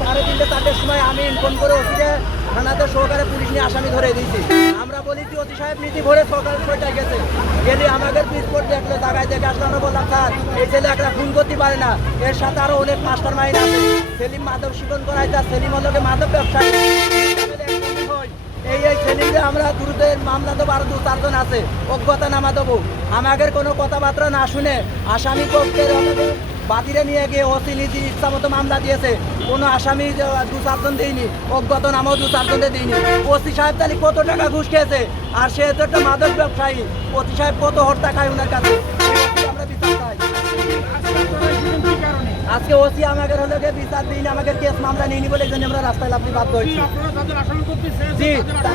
সাড়ে তিনটে চারটের সময় আমি ইনফর্ম করে ওসিকে, থানাতে সহকারে পুলিশ নিয়ে আসামি ধরে দিয়েছি। আমরা বলেছি ওসি সাহেব নীতি ভরে সকাল ছয়টায় গেছে। গেলে আমাদের পিসপোর্ট দেখল, তাকায় দেখে আসলে, আমরা বললাম, স্যার, এই ছেলে একটা খুন করতে পারে না। এর সাথে আরও অনেক মাস্টার মাইন আছে। সেলিম মাদক শিকন করাই তার সেলিম হলোকে মাদক ব্যবসায়ী। হয়। এই এই ছেলেকে আমরা দ্রুতের মামলা দেবো আরও দু চারজন আছে। অজ্ঞতা নামা দেবো। আমাদের কোনো কথাবার্তা না শুনে আসামি পক্ষের বাদিরে নিয়ে গিয়ে ওসি নীতি ইচ্ছা মতো মামলা দিয়েছে। কোনো আসামি দু চারজন দিইনি অজ্ঞাত নামও দু চারজনকে দিইনি ওসি সাহেব তাহলে কত টাকা ঘুষ খেয়েছে? আর সে তো একটা মাদক ব্যবসায়ী। ওসি সাহেব কত হত্যা খায় ওনার কাছে? আমরা বিচার চাই। আজকে ওসি আমাদের হলো গিয়ে বিচার দিন আমাদের কেস মামলা নিইনি বলে এই জন্য আমরা রাস্তায় লাফতে বাধ্য হয়েছি জি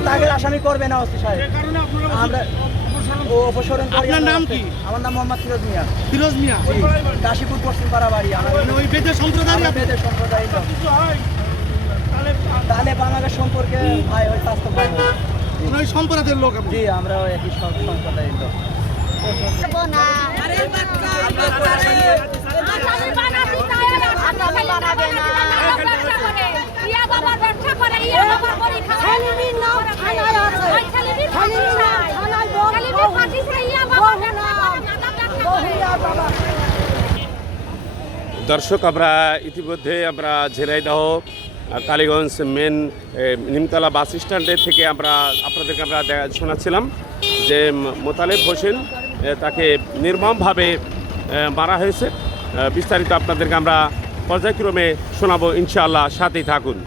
তাদের আসামি করবে না ওসি সাহেব। আমরা ও অপসারণ করি আপনার নাম কি? আমার নাম মোহাম্মদ ফিরোজ মিয়া। ফিরোজ মিয়া। কাশীপুর পশ্চিম পাড়া বাড়ি আমার মানে ওই বেদের সম্প্রদায় আমরা বেদের সম্প্রদায় হয় তাহলে তাহলে বাংলাদেশ সম্পর্কে ভাই হয় স্বাস্থ্য ভাই। ওই সম্প্রদায়ের লোক আপনি? জি আমরা একই সম- সম্প্রদায়ের লোক। বানাবে না ব্যবসা করে ইয়া বাবার ব্যবসা করে ইয়া বাবার বড়ি খায় ছেলেমির নাম থানায় আছে ওই ছেলেমির ফাঁসি চাই থানায় ছেলেমির ফাঁসি চাই ইয়া বাবার ব্যবসা করে মাদক ব্যবসা করে দর্শক, আমরা ইতিমধ্যে আমরা ঝেলাইদহ কালীগঞ্জ মেন নিমতলা বাস স্ট্যান্ডের থেকে আমরা আপনাদেরকে আমরা শোনাচ্ছিলাম যে মোতালেব হোসেন তাকে নির্মমভাবে মারা হয়েছে। বিস্তারিত আপনাদেরকে আমরা পর্যায়ক্রমে শোনাবো, ইনশাআল্লাহ, সাথেই থাকুন।